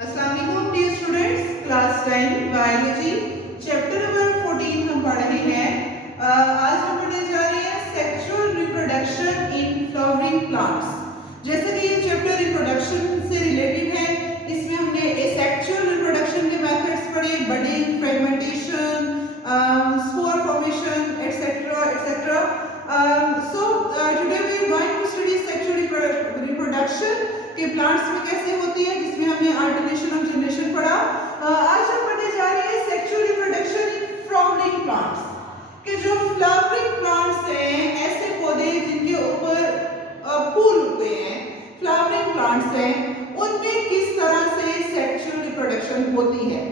अस्सलाम वालेकुम dear students, class 10 biology chapter number 14 हम पढ़ रहे हैं। आज हम पढ़ने जा रहे हैं sexual reproduction in flowering plants. जैसे कि ये चैप्टर रिप्रोडक्शन से रिलेटेड है, इसमें हमने एसेक्सुअल रिप्रोडक्शन के मेथड्स पढ़े, budding, fragmentation, spore formation etcetera etcetera. So today we are going to study sexual reproduction के प्लांट्स में कैसे होती है, जिसमें हमने अल्टरनेशन ऑफ जनरेशन पढ़ा। आज हम पढ़ने जा रहे हैं sexual reproduction in flowering plants के जो फ्लावरिंग प्लांट्स हैं, ऐसे पौधे जिनके ऊपर फूल उगते हैं, फ्लावरिंग प्लांट्स हैं, उनमें किस तरह से सेक्सुअल रिप्रोडक्शन होती है,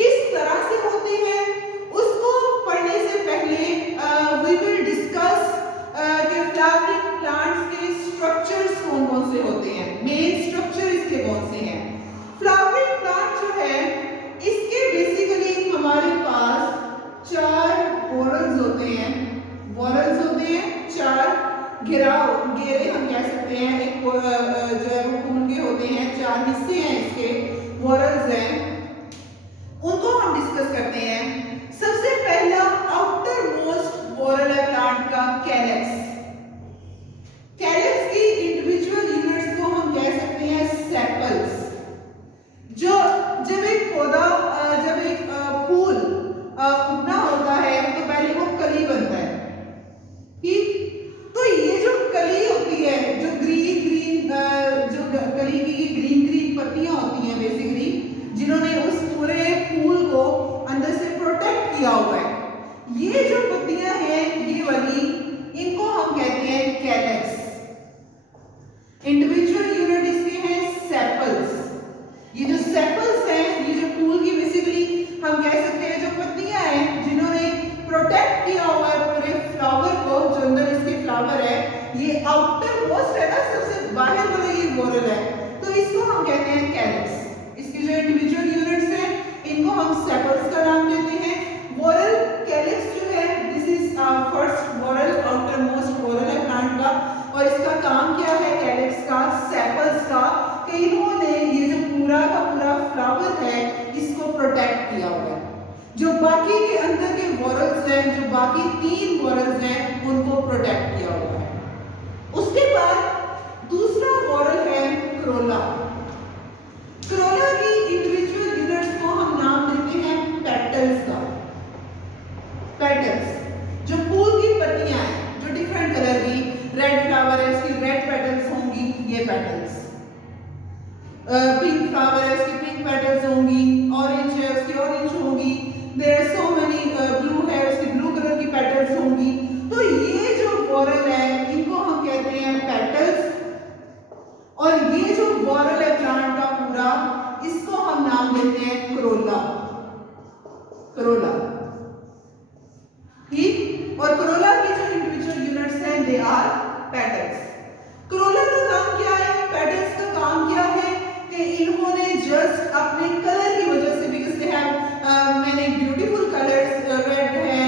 किस तरह से होती है, उसको पढ़ने से पहले वी विल डिस्कस कि फ्लावरिंग प्लांट्स के स्ट्रक्चर्स कौन कौन से होते हैं, मेन स्ट्रक्चर इसके कौन से हैं। फ्लावरिंग प्लांट जो है, इसके बेसिकली हमारे पास 4 वॉरल्स होते हैं, 4 घेरे हम कह सकते हैं। एक जो है वो फूल के होते हैं, 4 हिस्से हैं इसके, वॉरल्स हैं, उनको हम डिस्कस करते हैं। सबसे पहला आउटर मोस्ट वॉरल है प्लांट का कैलेक्स। कैलेक्स की इंडिविजुअल यूनिट्स को हम कह सकते हैं सेपल्स। जो जब एक पौधा जब एक फूल उगना होता है तो पहले वो कली बनता है, ठीक। तो ये जो कली होती है, जो ग्रीन कली की ग्रीन पत्तियां होती हैं बेसिकली, जिन्होंने उस पूरे फूल को अंदर से प्रोटेक्ट किया हुआ है, ये जो पत्तियां हैं ये वाली, इनको हम कहते हैं कैलेक्स। इंडिविजुअल यूनिट इसके हैं सेपल्स। ये जो सेपल्स हैं, ये जो फूल की बेसिकली हम कह सकते हैं जो पत्तियां हैं, जिन्होंने प्रोटेक्ट किया हुआ है पूरे फ्लावर को, जो अंदर इसके फ्लावर है, ये आउटर मोस्ट है ना, सबसे बाहर वाला ये वॉरल है, तो इसको हम कहते हैं कैलेक्स। इसके जो इंडिविजुअल यूनिट्स हैं, इनको हम सेपल्स का नाम देते हैं। वॉरल कैलेक्स जो है, this is first whorl, outermost whorl है प्लांट का, और इसका काम क्या है कैलेक्स का, सेपल्स का, कि इन्होंने ये जो पूरा का पूरा फ्लावर है इसको प्रोटेक्ट किया हुआ है। जो बाकी के अंदर के वॉरल्स हैं, जो बाकी 3 वॉरल्स हैं, उनको प्रोटेक्ट किया हुआ है। उसके बाद दूसरा वॉरल है क्रोला। क्रोला की इंडिविजुअल यूनिट्स को हम नाम देते हैं पेटल्स का। पेटल्स जो फूल की पत्तियां हैं, जो डिफरेंट कलर की, रेड फ्लावर है इसकी रेड पेटल्स होंगी, ये पेटल्स। पिंक फ्लावर है इसकी पिंक पेटल्स होंगी, ऑरेंज है उसकी ऑरेंज होंगी, there are so many, blue है उसकी ब्लू कलर की पेटल्स होंगी। तो ये जो वॉरल है, इनको हम कहते हैं पेटल्स, और ये जो वॉरल है प्लांट का पूरा, इसको हम नाम देते हैं क्रोला। क्रोला, ठीक। और क्रोला की जो इंडिविजुअल यूनिट्स हैं, दे आर पेटल्स। क्रोला का काम क्या है, पेटल्स का काम क्या है, कि इन्होंने जस्ट अपने कलर की वजह से, because they have many beautiful colours, red है,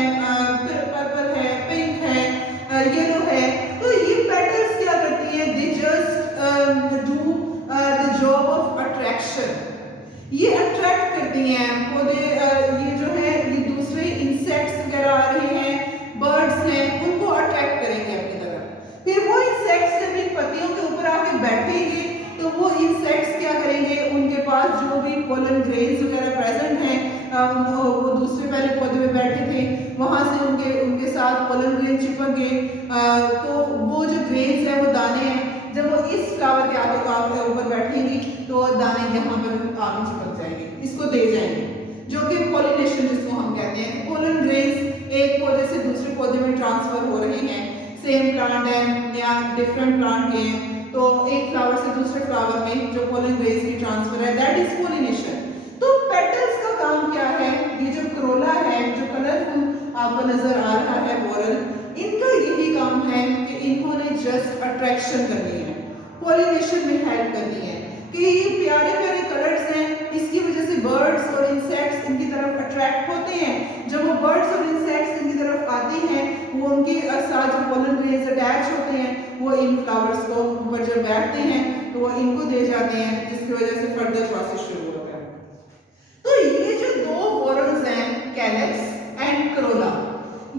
पर्पल है, पिंक है, येलो है, तो ये पेटल्स क्या करती है, they just do the job of attraction. ये अट्रैक्ट करती हैं पौधे, ये जो है ये दूसरे इंसेक्ट्स वगैरह आ रहे हैं, बर्ड्स हैं, उनको अट्रैक्ट करेंगे अपनी तरफ। फिर वो इंसेक्ट्स जब इन पत्तियों के ऊपर आके बैठेंगे, तो वो इंसेक्ट्स क्या करेंगे, उनके पास जो भी पोलन ग्रेन्स वगैरह प्रेजेंट हैं, वो दूसरे पहले पौधे में बैठे थे, वहां से उनके साथ पोलन ग्रेन चिपक गए, तो वो जो ग्रेन्स हैं, वो दाने हैं, जब वो इस फ्लावर के आगे ऊपर बैठेंगी, तो दाने यहाँ पर आगे चिपक जाएंगे, इसको दे जाएंगे, जो कि पॉलिनेशन जिसको हम कहते हैं। पोलन ग्रेन्स एक पौधे से दूसरे पौधे में ट्रांसफर हो रहे हैं, सेम प्लांट है या डिफरेंट प्लांट के हैं, तो एक फ्लावर से दूसरे फ्लावर में जो पोलन ग्रेन्स की ट्रांसफर है, दैट इज पॉलिनेशन। तो पेटल्स का काम क्या है, ये जो क्रोला है, जो कलरफुल आपको नजर आ रहा है वॉरल, इनका यही काम है कि इन्होंने जस्ट अट्रैक्शन करनी है, पॉलिनेशन में हेल्प करनी है, कि ये प्यारे प्यारे कलर्स हैं, इसकी वजह से बर्ड्स और इंसेक्ट्स इनकी तरफ अट्रैक्ट होते हैं। जब वो बर्ड्स और इंसेक्ट्स इनकी तरफ आते हैं, वो उनके साथ जो पोलन ग्रेन्स अटैच होते हैं, वो इन फ्लावर्स को ऊपर जब बैठते हैं तो वो इनको दे जाते हैं, जिसकी वजह से फर्दर प्रोसेस शुरू तो ये जो दो वोरल्स हैं कैलेक्स एंड करोला,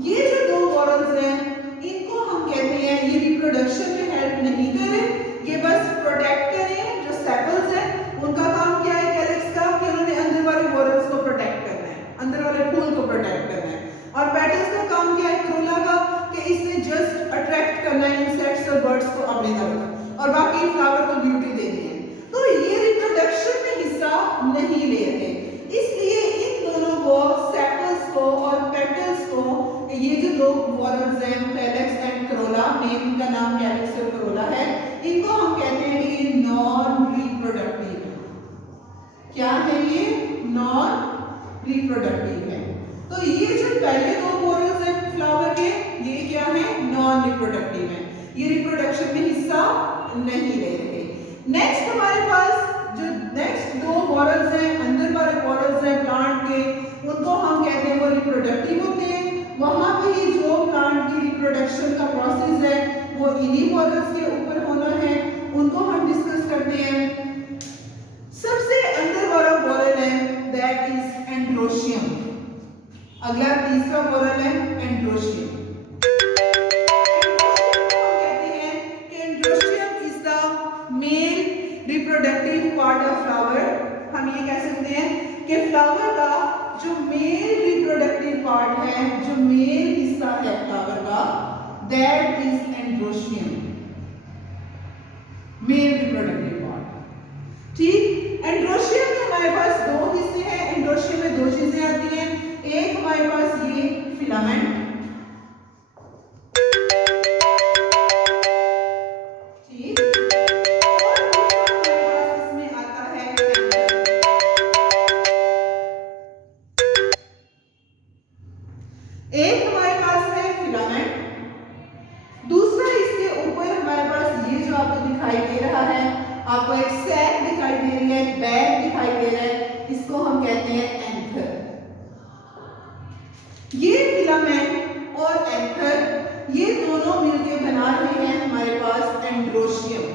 ये जो दो वोरल्स हैं इनको हम कहते हैं ये रिप्रोडक्शन में हेल्प नहीं करें, ये बस प्रोटेक्ट करें। जो सेपल्स हैं उनका काम क्या है कैलेक्स का, कि उन्होंने अंदर वाले वोरल्स को प्रोटेक्ट करना है, अंदर वाले फूल को प्रोटेक्ट करना है। और पेटल्स का काम क्या है करोला का, कि इसने जस्ट अट्रैक्ट करना है इंसेक्ट्स और बर्ड्स को अपनी तरफ, और बाकी फ्लावर को ब्यूटी देनी है। तो ये रिप्रोडक्शन में हिस्सा नहीं ले रहे, इसलिए इन दोनों को सेपल्स को और पेटल्स को, ये जो दो वोरल्स हैं कैलेक्स एंड करोला, नेम का नाम कैलेक्स और करोला है, इनको हम कहते हैं कि ये नॉन रिप्रोडक्टिव। क्या है ये? नॉन रिप्रोडक्टिव है। तो ये जो पहले दो वोरल्स हैं फ्लावर के, ये क्या है? नॉन रिप्रोडक्टिव है, ये रिप्रोडक्शन में हिस्सा नहीं ले रहे। नेक्स्ट हमारे पास जो नेक्स्ट दो वोरल्स हैं, अंदर वाले वोरल्स हैं प्लांट के, उनको हम कहते हैं वो रिप्रोडक्टिव होते हैं। वहां पे ही जो प्लांट की रिप्रोडक्शन का प्रोसेस है वो इन्हीं वोरल्स के ऊपर होना है, उनको हम डिस्कस करते हैं। सबसे अंदर वाला वोरल है दैट इज एंड्रोशियम। अगला तीसरा वोरल है androecium. Mail reproductive part of flower, हम ये कह सकते हैं कि फ्लावर का जो मेल रिप्रोडक्टिव पार्ट है, जो मेल हिस्सा है फ्लावर का, that is androecium, mail reproductive part. ठीक, एंड्रोशियम में हमारे पास दो हिस्से हैं, एंड्रोशियम में दो चीजें आती हैं, एक हमारे पास ये फिलामेंट, एक हमारे पास है फिलामेंट, दूसरा इसके ऊपर हमारे पास ये जो आपको दिखाई दे रहा है, आपको एक सैक दिखाई दे रही है, एक बैग दिखाई दे रहा है, इसको हम कहते हैं एंथर। ये फिलामेंट और एंथर ये दोनों मिलकर बना रहे हैं हमारे पास एंड्रोशियम।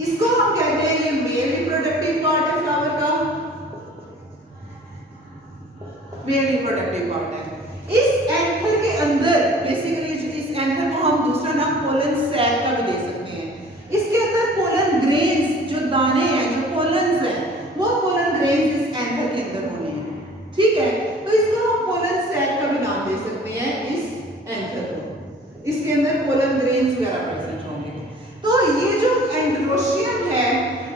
इसको हम कहते हैं ये मेल रिप्रोडक्टिव पार्ट है फ्लावर का, मेल रिप्रोडक्टिव पार्ट है। इस एंथर के अंदर बेसिकली इस एंथर को हम दूसरा नाम पोलन सैक का भी दे सकते हैं। इसके अंदर पोलन ग्रेन्स, जो दाने हैं, जो पोलन्स हैं, वो पोलन ग्रेन्स इस एंथर के अंदर होने हैं। ठीक है, तो इसको हम पोलन सैक का भी नाम दे सकते हैं इस एंथर को, इसके अंदर पोलन ग्रेन्स वगैरह प्रेजेंट होंगे। तो ये जो एंड्रोशियम है,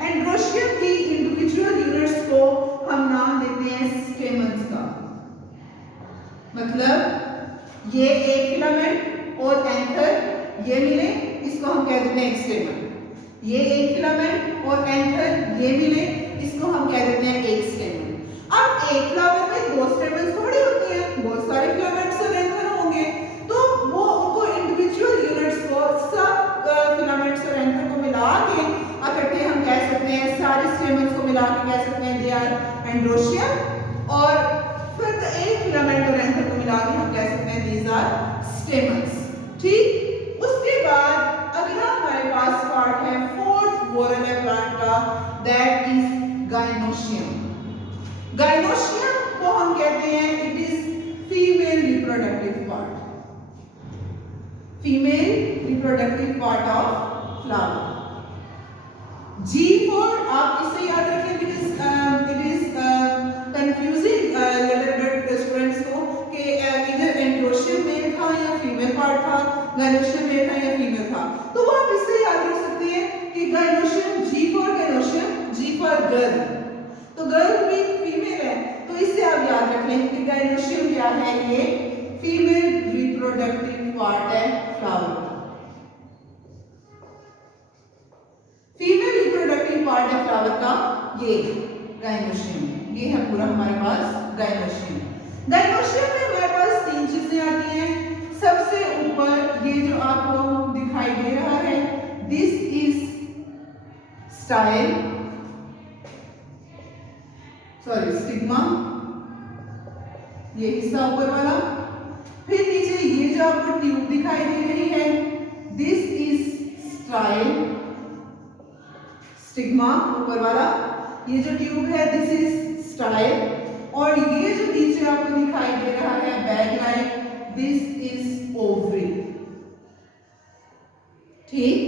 एंड्रोशियम की इंडिविजुअल यूनिट्स को हम नाम देते हैं स्टेमन्स का। मतलब ये एक फिलामेंट और एंथर ये मिले, इसको हम कह देते हैं एक स्टेमन। ये एक फिलामेंट और एंथर ये मिले, इसको हम कह देते हैं एक स्टेमन। अब एक फ्लावर में दो स्टेमन्स थोड़ी होती हैं, बहुत सारे फिलामेंट्स और एंथर होंगे, तो वो उनको इंडिविजुअल यूनिट्स को, सब फिलामेंट्स और एंथर को मिला के इकट्ठे हम कह सकते हैं, सारे स्टेमन्स को मिला के कह सकते हैं दे आर एंड्रोशियम, और फिर एक फिलामेंट और एंथर को मिला के हम कह सकते हैं दीज आर स्टेमन्स। ठीक, उसके बाद अगला हमारे पास पार्ट है, फोर्थ वोरल है प्लांट का, दैट इज गाइनोशियम। गाइनोशियम को हम कहते हैं it is female reproductive part, female reproductive part of flower. G4 आप इसे याद रखें, it is confusing little bit students को कि इधर एंड्रोशियम मेल था या फीमेल पार्ट था, गाइनोशियम मेल था या फीमेल था। तो वो आप इससे याद रख सकते हैं कि gynoecium, G for gynoecium, G for girl, तो गर्ल भी फीमेल है, तो इससे आप याद रख लें कि गाइनोशियम क्या है, ये फीमेल रिप्रोडक्टिव पार्ट है फ्लावर का। फीमेल रिप्रोडक्टिव पार्ट है फ्लावर का ये गाइनोशियम, ये है पूरा हमारे पास गाइनोशियम। गाइनोशियम में हमारे पास तीन चीजें आती हैं। सबसे ऊपर ये जो आपको दिखाई दे रहा है, this is style, sorry stigma, ये हिस्सा ऊपर वाला। फिर नीचे ये जो आपको ट्यूब दिखाई दे रही है, दिस इज स्टाइल, स्टिग्मा ऊपर वाला। ये जो ट्यूब है दिस इज स्टाइल, और ये जो नीचे आपको दिखाई दे रहा है bag line, this is ovary. ठीक,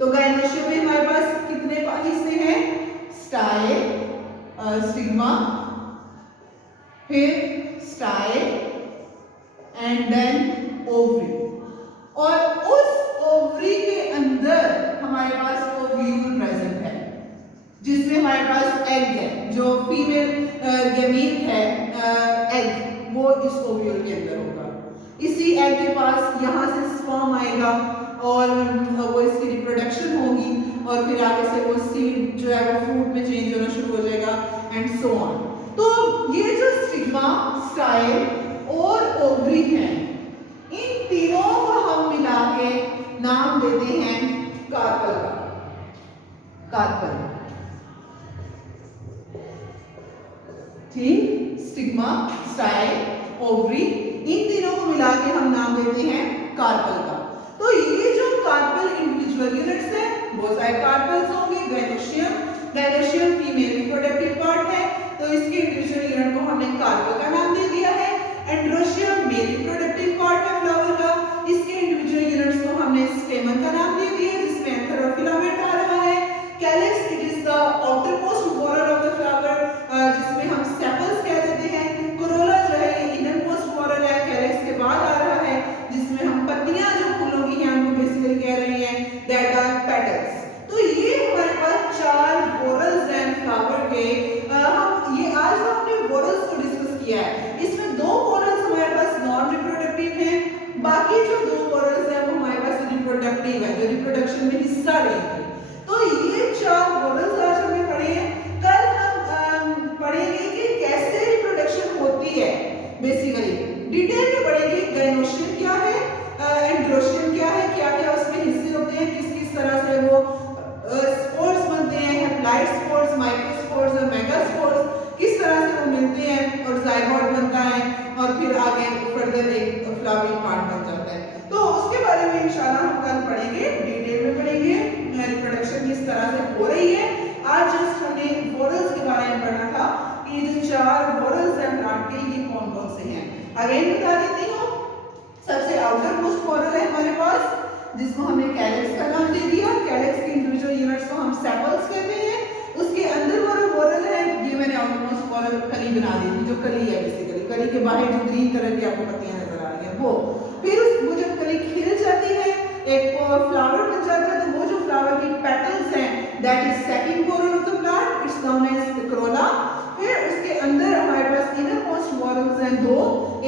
तो गायनोशियम में हमारे पास कितने हिस्से हैं? स्टाइल, स्टिग्मा, फिर स्टाइल एंड देन ओवरी, और उस ओवरी के अंदर हमारे पास ओव्यूल प्रेजेंट है, जिसमें हमारे पास एग है, जो फीमेल गैमीट है एग, वो इस ओव्यूल के अंदर होगा। इसी एग के पास यहाँ से स्पर्म आएगा और वो इसकी रिप्रोडक्शन होगी, और फिर आगे से वो सीड जो है वो फ्रूट में चेंज होना शुरू हो जाएगा एंड सो ऑन। तो ये जो स्टिग्मा, स्टाइल और ओवरी हैं, इन तीनों को हम मिला के नाम देते हैं कार्पल का। कार्पल, ठीक, स्टिग्मा, स्टाइल, ओवरी, इन तीनों को मिला के हम नाम देते हैं कार्पल का। तो ये जो कार्पल इंडिविजुअल यूनिट्स है, बहुत सारे कार्पल्स होंगे। Gynoecium, gynoecium female reproductive part है, तो इसके इंडिविजुअल यूनिट को हमने कार्पल का नाम दे दिया है। एंड्रोशियम मेल रिप्रोडक्टिव पार्ट है फ्लावर का, इसके इंडिविजुअल यूनिट्स को हमने स्टेमन का नाम दे दिया, जिसमें एंथर और फिलामेंट आ रहा है। Calyx, it is the outer most वॉरल of the flower, जिसमें हम सेपल्स कह देते हैं। कोरोला जो है ये इनर मोस्ट वॉरल है, कैलिक्स के बाद आ रहा है, जिसमें हम पत्तियां जो फूलों की हैं उनको बेसिकली कह रहे हैं दैट आर पेटल्स। तो ये हमारे पास 4 वॉरल्स हैं फ्लावर के। हम ये आज हमने वॉरल्स को डिस्कस किया है, इसमें 2 वॉरल्स हमारे पास नॉन रिप्रोडक्टिव हैं, बाकी जो 2 वॉरल्स हैं वो हमारे पास रिप्रोडक्टिव है, जो रिप्रोडक्शन में हिस्सा लेंगे। तो ये 4 वॉरल्स आज हमने पढ़े हैं। कल हम पढ़ेंगे कि कैसे रिप्रोडक्शन होती है, बेसिकली डिटेल में पढ़ेंगे। गायनोशियम क्या है, एंड्रोशियम क्या है, क्या-क्या उसमें हिस्से होते हैं, किस-किस तरह से वो स्पोर्स बनते हैं, हैप्लॉइड स्पोर्स, माइक्रोस्पोर्स और मेगास्पोर्स, किस तरह से वो मिलते हैं और जायगोट बनता है और फिर आगे फर्दर एक फ्लावरिंग पार्ट बन जाता है। तो उसके बारे में इंशाल्लाह हम कल पढ़ेंगे, डिटेल में पढ़ेंगे रिप्रोडक्शन किस तरह से हो रही है। आज जस्ट हमने वॉरल्स के बारे में पढ़ा था, ये जो 4 वॉरल्स हैं प्लांट के, ये कौन-कौन से हैं। अगेन बता देती हूँ, सबसे आउटर मोस्ट वॉरल है हमारे पास, जिसको हमने कैलिक्स का नाम दे दिया। कैलिक्स के इंडिविजुअल यूनिट्स को हम सेपल्स कहते हैं। उसके अंदर वो वॉरल है, ये मैंने आउटर मोस्ट वॉरल कली बना दी थी, जो कली है बेसिकली, कली के बाहर जो ग्रीन कलर की आपको पत्तियां नजर आ रही हैं वो। फिर वो जब कली खिल जाती है, एक फ्लावर बन जाता है, तो वो जो फ्लावर की पेटल्स हैं that is second whorl of the plant, it's known as the corolla. फिर उसके अंदर हमारे पास इनर मोस्ट वॉरल्स हैं 2,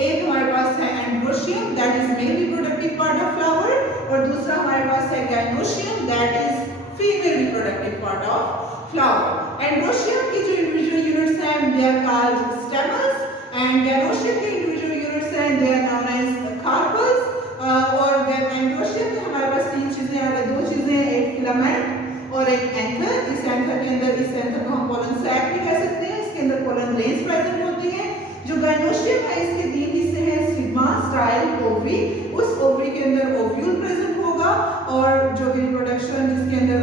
एक हमारे पास है androecium that is male reproductive part of flower, और दूसरा हमारे पास है gynoecium that is female reproductive part of flower. Androecium की जो इंडिविजुअल यूनिट्स हैं they are called stamens, and gynoecium के इंडिविजुअल यूनिट्स हैं they are known as carpels. और एंड्रोशियम में हमारे पास 3 चीजें आ रही हैं, 2 चीजें, एक फिलामेंट और एक एंथर। इस एंथर के अंदर, इस एंथर को हम पोलन सैक भी कह सकते हैं, इसके अंदर पोलन ग्रेन्स प्रेजेंट होती हैं। जो गायनोशियम है इसके 3 हिस्से हैं, स्टिग्मा, स्टाइल, ओवरी। उस ओवरी के अंदर ओव्यूल प्रेजेंट होगा, और जो कि रिप्रोडक्शन जिसके अंदर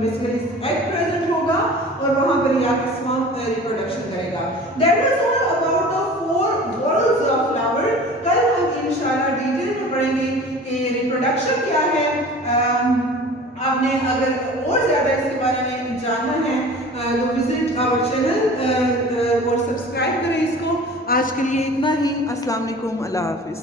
बेसिकली एग प्रेजेंट होगा, और वहां पर जाकर स्पर्म रिप्रोडक्शन करेगा। That was all about the 4 whorls of flower. कल हम इंशाल्लाह डिटेल में पढ़ेंगे कि रिप्रोडक्शन क्या है। आपने अगर और ज्यादा इसके बारे में जानना है तो विजिट आवर चैनल और सब्सक्राइब करें इसको। आज के लिए इतना ही। अस्सलाम वालेकुम, अल्लाह हाफिज।